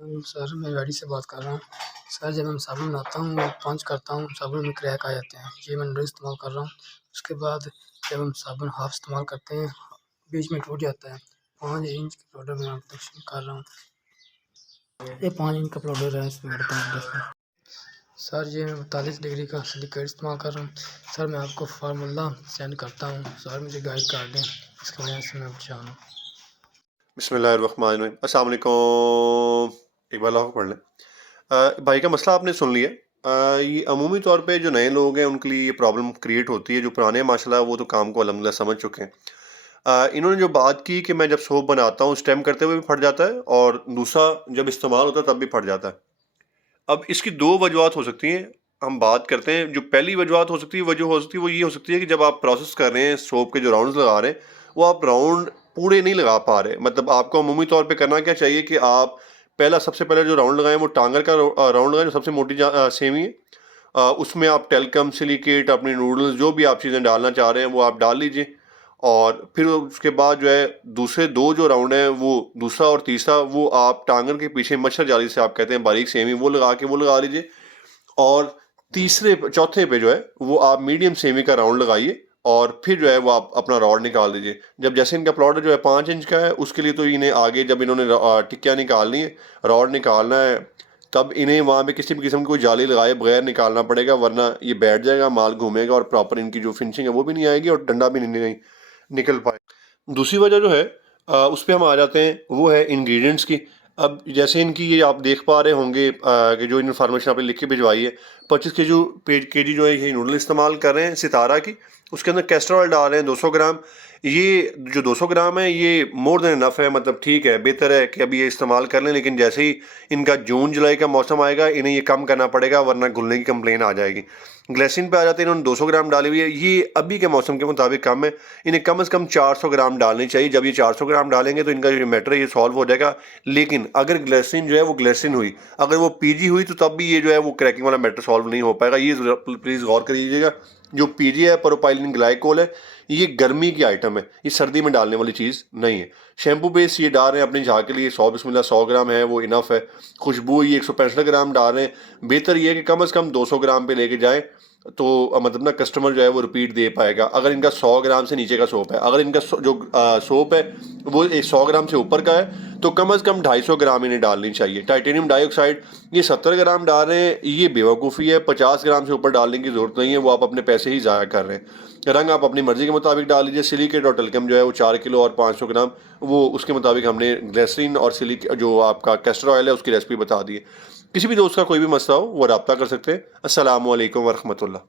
Sir मैं गाड़ी से बात कर रहा हूँ। सर जब मैं साबुन बनाता हूँ और पॉन्च करता हूँ साबुन में क्रैक आ जाते हैं। ये मैं नल इस्तेमाल कर रहा हूँ। उसके बाद जब हम साबुन हाफ इस्तेमाल करते हैं बीच में टूट जाता है। 5 इंच का पाउडर मैं प्रोडक्शन कर रहा हूँ। ये 5 इंच का पाउडर है, इसमें करता हूँ। सर ये मैं 42 डिग्री का सिलिकेट इस्तेमाल कर रहा हूँ। सर मैं आपको फार्मूला सेंड करता हूँ। सर मुझे गाइड कर दें, इसकी वजह से मैं परेशान हूँ। बिस्मिल्लाहिर्रहमानिर्रहीम। अस्सलाम वालेकुम। एक बार लाओ पढ़ लें। भाई का मसला आपने सुन लिया। ये अमूमी तौर पे जो नए लोग हैं उनके लिए ये प्रॉब्लम क्रिएट होती है। जो पुराने माशाल्लाह वो तो काम को अल्हम्दुलिल्लाह समझ चुके हैं। इन्होंने जो बात की कि मैं जब सोप बनाता हूँ स्टेम करते हुए भी फट जाता है और दूसरा जब इस्तेमाल होता है तब भी फट जाता है। अब इसकी दो वजूहत हो सकती हैं। हम बात करते हैं जो पहली वजूहत हो सकती है, वजह हो सकती है वो ये हो सकती है कि जब आप प्रोसेस कर रहे हैं सोप के जो राउंड्स लगा रहे हैं वो आप राउंड पूरे नहीं लगा पा रहे। मतलब आपको अमूमी तौर पे करना क्या चाहिए कि आप सबसे पहले जो राउंड लगाएं वो टांगर का राउंड लगाएं जो सबसे मोटी सेमी है। उसमें आप टेलकम सिलिकेट अपनी नूडल्स जो भी आप चीज़ें डालना चाह रहे हैं वो आप डाल लीजिए। और फिर उसके बाद जो है दूसरे दो जो राउंड हैं वो दूसरा और तीसरा वो आप टांगन के पीछे मच्छर जाली से आप कहते हैं बारीक सेमी वो लगा लीजिए। और तीसरे चौथे पे जो है वो आप मीडियम सेमी का राउंड लगाइए और फिर जो है वो आप अपना रॉड निकाल दीजिए। जब जैसे इनका प्लॉट जो है 5 इंच का है उसके लिए तो इन्हें आगे जब इन्होंने टिक्कियाँ निकालनी है रॉड निकालना है तब इन्हें वहाँ पे किसी भी किस्म की कोई जाली लगाए बगैर निकालना पड़ेगा, वरना ये बैठ जाएगा, माल घूमेगा और प्रॉपर इनकी जो फिनिशिंग है वो भी नहीं आएगी और डंडा भी नहीं निकल पाए। दूसरी वजह जो है उस पर हम आ जाते हैं वो है इंग्रेडिएंट्स की। अब जैसे इनकी ये आप देख पा रहे होंगे कि जो इन्फॉर्मेशन आपने लिख के भिजवाई है 25 kg जो है ये नूडल इस्तेमाल कर रहे हैं सितारा की। उसके अंदर कैस्टर ऑयल डाल रहे हैं 200 ग्राम। ये जो 200 ग्राम है ये मोर देन इनफ है, मतलब ठीक है, बेहतर है कि अभी ये इस्तेमाल कर लें। लेकिन जैसे ही इनका जून जुलाई का मौसम आएगा इन्हें ये कम करना पड़ेगा वरना घुलने की कंप्लेन आ जाएगी। ग्लिसरीन पे आ जाते हैं, इन्होंने 200 ग्राम डाली हुई है, ये अभी के मौसम के मुताबिक कम है। इन्हें कम से कम 400 ग्राम डालनी चाहिए। जब ये 400 ग्राम डालेंगे तो इनका जो मैटर है ये सॉल्व हो जाएगा। लेकिन अगर ग्लिसरीन जो है वो ग्लिसरीन हुई, अगर वो पीजी हुई तो तब भी ये जो है वो क्रैकिंग वाला मैटर सॉल्व नहीं हो पाएगा। ये प्लीज़ गौर करिएगा। जो पीजी है प्रोपाइलिन ग्लाइकोल है ये गर्मी की आइटम है, ये सर्दी में डालने वाली चीज़ नहीं है। शैम्पू बेस ये डाल रहे हैं अपनी झाग के लिए 100 बिस्मिल्लाह 100 ग्राम है वो इनफ है। खुशबू ये 165 ग्राम डाल रहे हैं। बेहतर ये है कि कम से कम 200 ग्राम पे लेके जाएं तो मतलब ना कस्टमर जो है वो रिपीट दे पाएगा। अगर इनका 100 ग्राम से नीचे का सोप है, अगर इनका जो सोप है वो 100 ग्राम से ऊपर का है तो कम से कम 250 ग्राम इन्हें डालनी चाहिए। टाइटेनियम डाइऑक्साइड ये 70 ग्राम डाल रहे हैं, ये बेवकूफ़ी है। 50 ग्राम से ऊपर डालने की ज़रूरत नहीं है, वो आप अपने पैसे ही ज़ाया कर रहे हैं। रंग आप अपनी मर्ज़ी के मुताबिक डाल लीजिए। सिलिकेट और टेलकम जो है वो 4 किलो और 500 ग्राम वो उसके मुताबिक हमने ग्लिसरीन और जो आपका कैस्टर ऑयल है उसकी रेसिपी बता दी है। किसी भी दोस्त का कोई भी मसला हो वो रब्ता कर सकते हैं। अस्सलामु अलैकुम वरहमतुल्लाह।